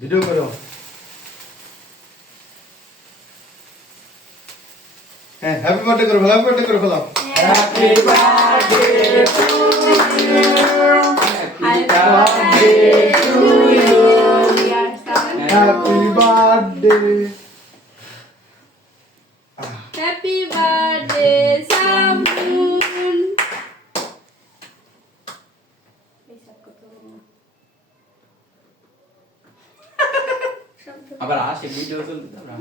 Video করো। হ্যাঁ, happy birthday করে ফেলো, হ্যাপি বার্থডে করে ফেলো। Happy birthday to you, happy birthday to you, happy birthday. Happy birthday Samun. আবার আসে ভিডিও চলতে আমরা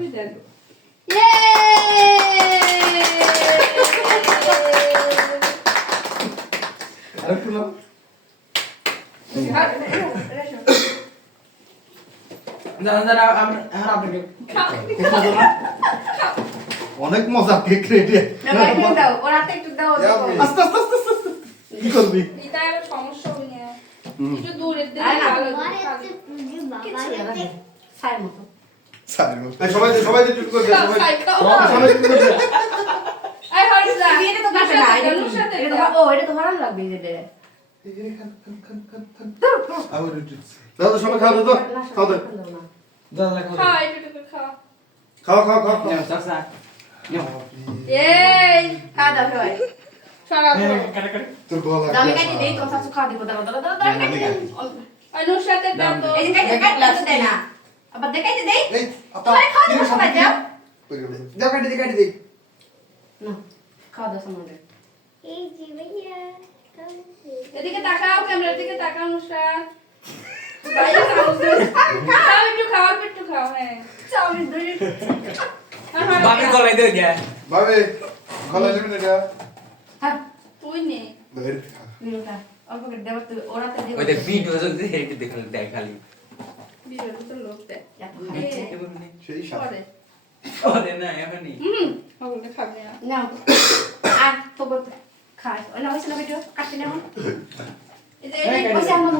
আরেকটু নাও। দাদা আমরা এখন আপনাকে অনেক মজা কেক রেডি। আস্তে আস্তে আস্তে আস্তে। কি করবি? এটা আবার সমস্যা হবে না। একটু দূরের দিকে ভালো এই সবাই দে, সবাই দে, টুক করে দে, সবাই। সবাই টুক করে দে। এই হরিদা এটা তো কাটে না, এটা তো এটা তো ভালো লাগবে এটা। এই খান খান খান খান খান। আবার একটু। দাও তো সবাই খাও তো, খাও দে। দাদা খাও এটা খাও। খাও খাও খাও খাও। নিও চাচা নিও এই খাওয়া দাও সবাই। সারা কাটা কাটা তোর গলা। আমি কাটি দেই, তো সাথে খাওয়া দিব, দাও দাও দাও দাও কাটি দেই। অনুসাতে দাও তো। এই যে কাটি কাটি দেই না, আবার দেখাইতে দেই। এই আপা সবাই খাওয়া দাও, সবাই যাও। দাও কাটি দে। না খাওয়া দাও সামনে। এদিকে তাকাও, ক্যামেরার দিকে তাকাও নুসরাত। বাইরে খাও একটু খাও একটু খাও হ্যাঁ। চাউমিন ধরে বাবি গলাই দে গে বাবে গলা নেবে না এটা। হ্যাঁ তুই নে। ধরে খা। নিরুটা অল্প করে দেব, তুই ওরাতে দেব। ওই দেখ ভিডিও চলতে একটু দেখলে দেখ খালি বিরল তো লোক দেখ। সেই সাথে পরে ওরে না এখনই ওগুলো খাবে না। না আর তো খাস ওই না হইছে না ভিডিও কাটতে না এখন এই যে ওই যে আমার